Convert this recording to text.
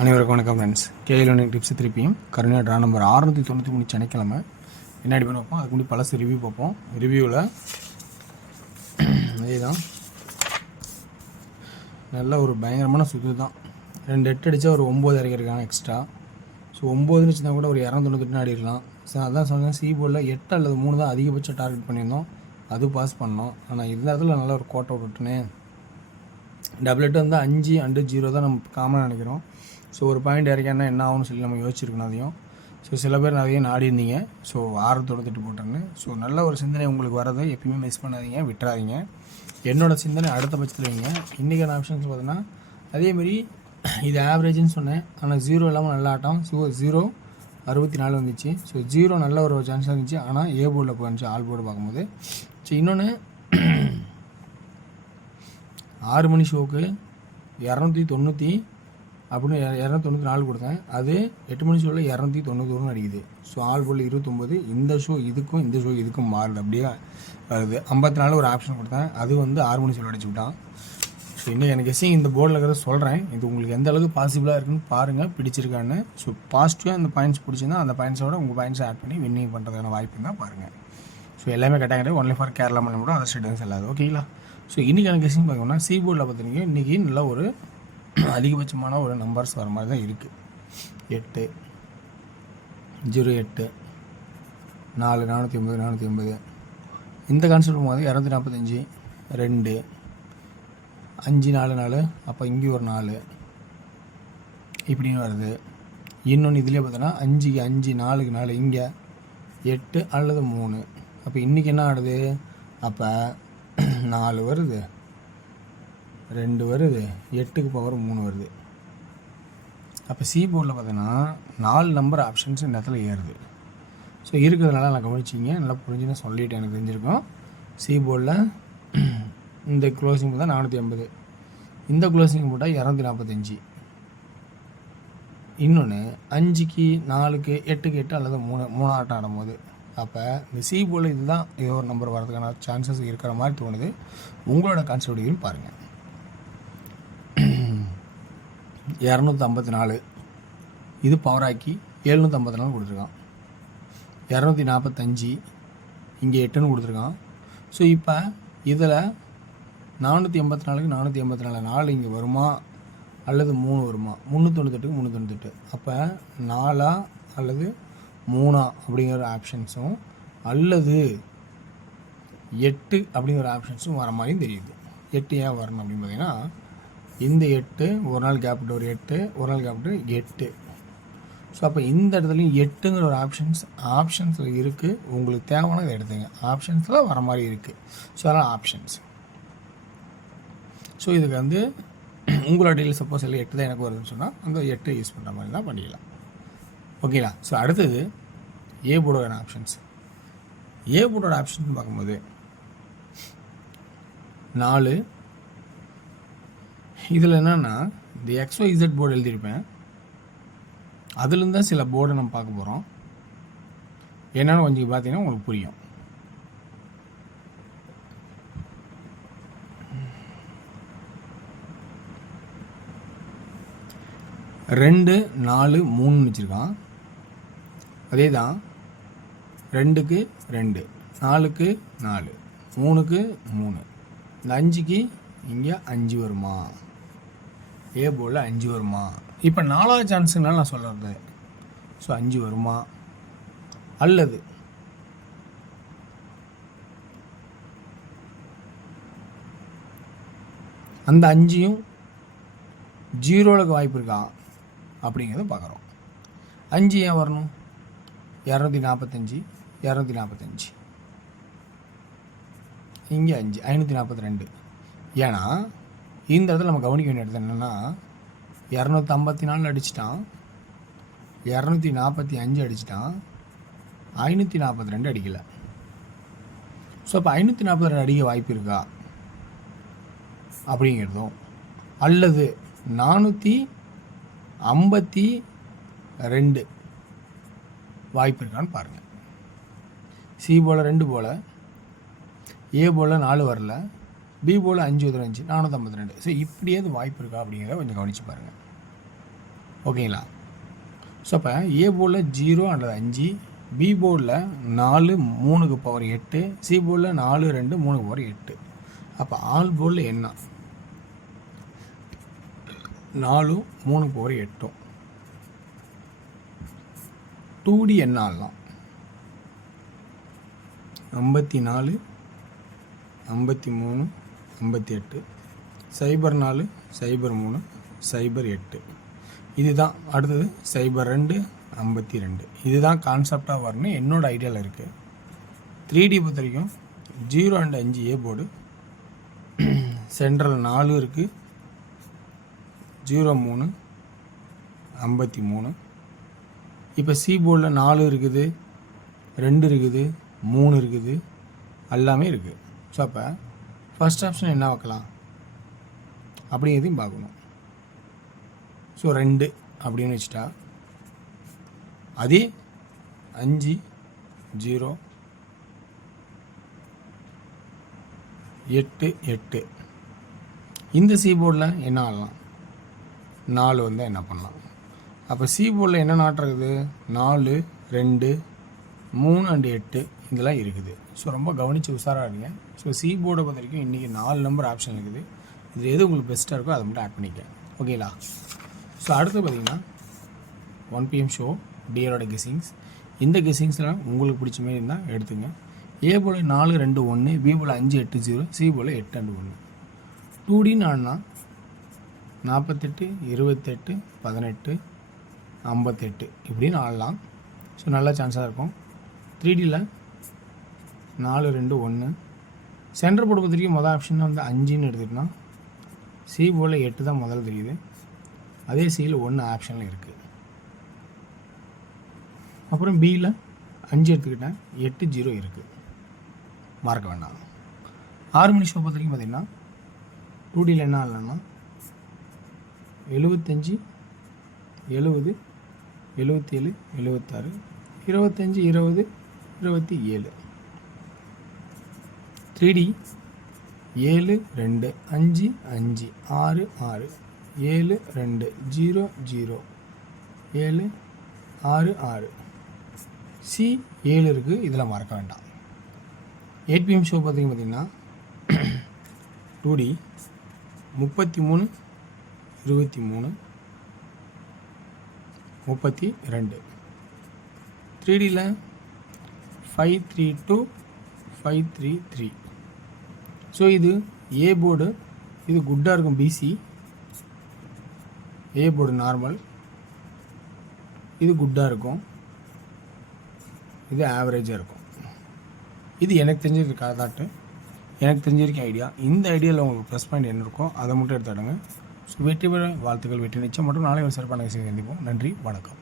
அனைவருக்கும் வணக்கம் friends. KL tips திருப்பியும் கருணையா ட்ரா நம்பர் 693 சனிக்கிழமை என்ன அடி பண்ணி வைப்போம். அதுக்கு முன்னாடி பழசு ரிவ்யூ பார்ப்போம். ரிவ்யூவில் இதேதான் நல்ல ஒரு பயங்கரமான சுற்று தான். 2 8 அடித்தா ஒரு 9 இறக்கிருக்காங்க எக்ஸ்ட்ரா. ஸோ 9 வச்சுருந்தா கூட ஒரு 298 ஆடிடலாம். ஸோ அதான் சொன்னேன், சி போர்டில் 8 அல்லது 3 தான் அதிகபட்சம் டார்கெட் பண்ணியிருந்தோம். அது பாஸ் பண்ணோம். ஆனால் இந்த இடத்துல நல்ல ஒரு கோட்டை விட்டுனே டபுள் 8 வந்து 5 அண்டு 0 தான் நம்ம காமனாக நினைக்கிறோம். ஸோ ஒரு பாயிண்ட் இறக்கினா என்ன ஆகும்னு சொல்லி நம்ம யோசிச்சிருக்கணும் அதையும். ஸோ சில பேர் நிறைய நாடி இருந்தீங்க. ஸோ 6 போட்டுருங்க. ஸோ நல்ல ஒரு சிந்தனை உங்களுக்கு வரதை எப்பயுமே மிஸ் பண்ணாதீங்க, விட்டுறாதீங்க. என்னோடய சிந்தனை அடுத்த பட்சத்தில் வைங்க. இன்றைக்கான ஆப்ஷன்ஸ் பார்த்தோன்னா அதேமாரி இது ஆவரேஜ்னு சொன்னேன். ஆனால் 0 இல்லாமல் நல்ல ஆட்டம். ஸோ 0 64 வந்துச்சு. ஸோ 0 நல்ல ஒரு சான்ஸாக இருந்துச்சு. ஆனால் ஏ போர்டில் போயிருந்துச்சு ஆல் போர்டு பார்க்கும்போது. ஸோ இன்னொன்று 6 மணி ஷோக்கு 290 அப்படின்னு 294 கொடுத்தேன். அது 8 மணி ஷோவில் 291 அடிக்குது. ஸோ ஆல் போல் 29. இந்த ஷோ இதுக்கும் இந்த ஷோ இதுக்கும் மாறுது, அப்படியே வருது. 54 ஒரு ஆப்ஷன் கொடுத்தேன். அது வந்து 6 மணி ஷோவில் அடிச்சு விட்டான். ஸோ இன்னும் எனக்கு எஸ்ஸிங் இந்த போர்டில் இருக்கிறத சொல்கிறேன். இது உங்களுக்கு எந்த அளவுக்கு பாசிபிளாக இருக்குன்னு பாருங்கள், பிடிச்சிருக்கான்னு. ஸோ பாசிட்டிவாக இந்த பாயிண்ட்ஸ் பிடிச்சிருந்தா அந்த பாயிண்ட்ஸோட உங்கள் பாயிண்ட்ஸை ஆட் பண்ணி வின்னிங் பண்ணுறதுக்கான வாய்ப்பு தான் பாருங்கள். ஸோ எல்லாமே கட்டாங்க. ஒன்லி ஃபார் கேரளா பண்ண கூட அதர் ஸ்டேட்ஸ் இல்லாது. ஓகேங்களா? ஸோ இன்றைக்கி எனக்கு கெஸ்ஸிங் பார்க்கணும்னா சி போர்டில் பார்த்தீங்கன்னா இன்றைக்கி நல்ல ஒரு அதிகபட்சமான ஒரு நம்பர்ஸ் வர மாதிரி தான் இருக்குது. 8 08 4 480 480 இந்த கான்செப்ட் போது 245 2 5 4 4. அப்போ இங்கே ஒரு 4 இப்படின்னு வருது. இன்னொன்று இதுலேயே பார்த்தோன்னா 5 5 4 4 இங்கே 8 அல்லது 3. அப்போ இன்றைக்கி என்ன ஆகுது? அப்போ 4 வருது, 2 வருது, 8க்கு பவர் 3 வருது. அப்போ சி போர்டில் பார்த்தீங்கன்னா 4 நம்பர் ஆப்ஷன்ஸ் இந்த இடத்துல ஏறுது. ஸோ இருக்கிறதுனால நான் கவனிச்சிங்க, நல்லா புரிஞ்சுன்னு சொல்லிவிட்டு எனக்கு தெரிஞ்சிருக்கோம். சி போர்டில் இந்த க்ளோசிங் தான் 480, இந்த க்ளோசிங் போட்டால் 245. இன்னொன்று 5க்கு 4க்கு 8க்கு 8 அல்லது 3 ஆட்டம் ஆடும்போது அப்போ இந்த சி போர்டில் இதுதான் ஏதோ ஒரு நம்பர் வரதுக்கான சான்சஸ் இருக்கிற மாதிரி தோணுது. உங்களோட கான்செப்ட் பாருங்கள். 254 இது பவர் ஆக்கி 754 கொடுத்துருக்கான். 245 இங்கே 8ன்னு கொடுத்துருக்கான். ஸோ இப்போ இதில் 484க்கு 484 4 இங்கே வருமா அல்லது 3 வருமா? 398க்கு 398. அப்போ 4 அல்லது 3 அப்படிங்கிற ஆப்ஷன்ஸும் அல்லது 8 அப்படிங்கிற ஆப்ஷன்ஸும் வர மாதிரியும் தெரியுது. 8 ஏன் வரணும் அப்படின்னு பார்த்தீங்கன்னா இந்த 8 ஒரு நாள் கேப் விட்டு ஒரு 8 ஒரு நாள் கேப் விட்டு 8. ஸோ அப்போ இந்த இடத்துலையும் 8ங்கிற ஒரு ஆப்ஷன்ஸில் இருக்குது. உங்களுக்கு தேவையானதை எடுத்துங்க. ஆப்ஷன்ஸில் வர மாதிரி இருக்குது. ஸோ அதனால் ஆப்ஷன்ஸ். ஸோ இதுக்கு வந்து உங்களோட டீல் சப்போஸ் இல்லை 8 தான் எனக்கு வருதுன்னு சொன்னால் அந்த 8 யூஸ் பண்ணுற மாதிரி தான் பண்ணிக்கலாம். ஓகேங்களா? ஸோ அடுத்தது ஏ போர்டோட ஆப்ஷன்ஸ். ஏ போர்டோட ஆப்ஷன்ஸ் பார்க்கும்போது 4 இதில் என்னென்னா இந்த XYZ போர்டு எழுதியிருப்பேன். அதுலேருந்து தான் சில போர்டை நம்ம பார்க்க போகிறோம். என்னென்னு கொஞ்சம் பார்த்தீங்கன்னா உங்களுக்கு புரியும். ரெண்டு 4 3 வச்சுருக்கான். அதே தான் 2க்கு 2 4க்கு 4 3க்கு 3. இந்த 5க்கு இங்கே 5 வருமா? ஏ போர்டில் 5 வருமா? இப்போ 4வது சான்ஸுங்கனால நான் சொல்கிறது. ஸோ 5 வருமா? அல்லது அந்த 5யும் 0க்கு வாய்ப்பு இருக்கா அப்படிங்கிறத பார்க்குறோம். 5 ஏன் வரணும்? 245 245 இங்கே 5 542. ஏன்னா இந்த இடத்துல நம்ம கவனிக்க வேண்டிய இடத்துல என்னென்னா 254 அடிச்சிட்டான், 245 அடிச்சிட்டான், 542 அடிக்கலை. ஸோ அப்போ 542 அடிக்க வாய்ப்பு இருக்கா அப்படிங்கிறதும் அல்லது 452 வாய்ப்பு இருக்கான்னு பாருங்கள். சி போல் 2 போல், ஏ போல் 4 வரல, பி போல் 5 5 452. ஸோ இப்படியே வாய்ப்பு இருக்கா அப்படிங்கிறத கொஞ்சம் கவனித்து பாருங்கள். ஓகேங்களா? ஸோ அப்போ ஏ போர்டில் 0 அல்லது 5, பி போர்டில் 4 3க்கு பவர் 8, சி போர்டில் 4 2 3க்கு பவர் 8. அப்போ ஆல் போர்டில் என்ன? 4 3க்கு பவர் 8. 2D என்ன ஆகலாம்? 54 53 58 04 03 08. இதுதான் அடுத்தது 02 52. இதுதான் கான்செப்டாக வரணும் என்னோட ஐடியாவில் இருக்குது. 3D பொறுத்த வரைக்கும் 0 அண்ட் 5 ஏ போர்டு, சென்ட்ரல் 4 இருக்குது, 03 53. இப்போ சி போர்டில் 4 இருக்குது, 2 இருக்குது, 3 இருக்குது, எல்லாமே இருக்குது. ஸோ அப்போ ஃபஸ்ட் ஆப்ஷன் என்ன வைக்கலாம் அப்படிங்கிறதையும் பார்க்கணும். ஸோ 2 அப்படின்னு வச்சுட்டா அதே 5 0 8 8. இந்த சி போர்டில் என்ன ஆகலாம்? 4 வந்தால் என்ன பண்ணலாம்? அப்போ சி போர்டில் என்ன நாட்டுறது? 4 2 3 அண்ட் 8 இதெல்லாம் இருக்குது. ஸோ ரொம்ப கவனித்து உஷாராக இருங்க. ஸோ சி போர்டை பொறுத்த வரைக்கும் இன்றைக்கி 4 நம்பர் ஆப்ஷன் இருக்குது. இது எது உங்களுக்கு பெஸ்ட்டாக இருக்கோ அதை மட்டும் ஆட் பண்ணிக்க. ஓகேங்களா? ஸோ அடுத்து பார்த்திங்கன்னா 1 PM ஷோ டியரோட கெஸ்ஸிங்ஸ். இந்த கெஸ்ஸிங்ஸ்லாம் உங்களுக்கு பிடிச்ச மாதிரி இருந்தால் எடுத்துங்க. ஏ போல் 4 2 1, பி போல் 5 8 0, சி போல் 8 2 1. 2D நான்னா 48 28 18 58 இப்படின்னு ஆடலாம். ஸோ நல்ல சான்ஸாக இருக்கும். 3Dயில் 4 2 1. சென்டர் போர்டு பொறுத்த வரைக்கும் மொதல் ஆப்ஷன் வந்து 5ன்னு எடுத்துக்கிட்டோம்னா சி போல் 8 தான் முதல்ல தெரியுது. அதே சியில் 1 ஆப்ஷனில் இருக்குது. அப்புறம் பியில் 5 எடுத்துக்கிட்டேன், 8 0 இருக்குது. மறக்க வேண்டாம். 6 மணி ஷோ பொறுத்த வரைக்கும் பார்த்திங்கன்னா 2Dயில் என்ன ஆகலன்னா 75 70 77 76 25 20 27. 3D 7 2 5 5 6 6 7 2 0 0 7 6 6. சி 7 இருக்குது, இதில் மறக்க வேண்டாம். 8 PM ஷோ பார்த்திங்கன்னா 2D 33 23 32. 3Dயில் 5 3 2 5 3 3. ஸோ இது ஏ போர்டு, இது குட்டாக இருக்கும். பிசி ஏ போர்டு நார்மல், இது குட்டாக இருக்கும், இது ஆவரேஜாக இருக்கும். இது எனக்கு தெரிஞ்சிருக்க காதாட்டு, எனக்கு தெரிஞ்சிருக்க ஐடியா. இந்த ஐடியாவில் உங்களுக்கு ப்ளஸ் பாயிண்ட் என்ன இருக்கோ அதை மட்டும் எடுத்துடுங்க. ஸோ வெற்றி பெற வாழ்த்துக்கள். வெற்றி நிச்சயம் மற்றும் நாளை ஒரு சிறப்பான விஷயம் சந்திப்போம். நன்றி, வணக்கம்.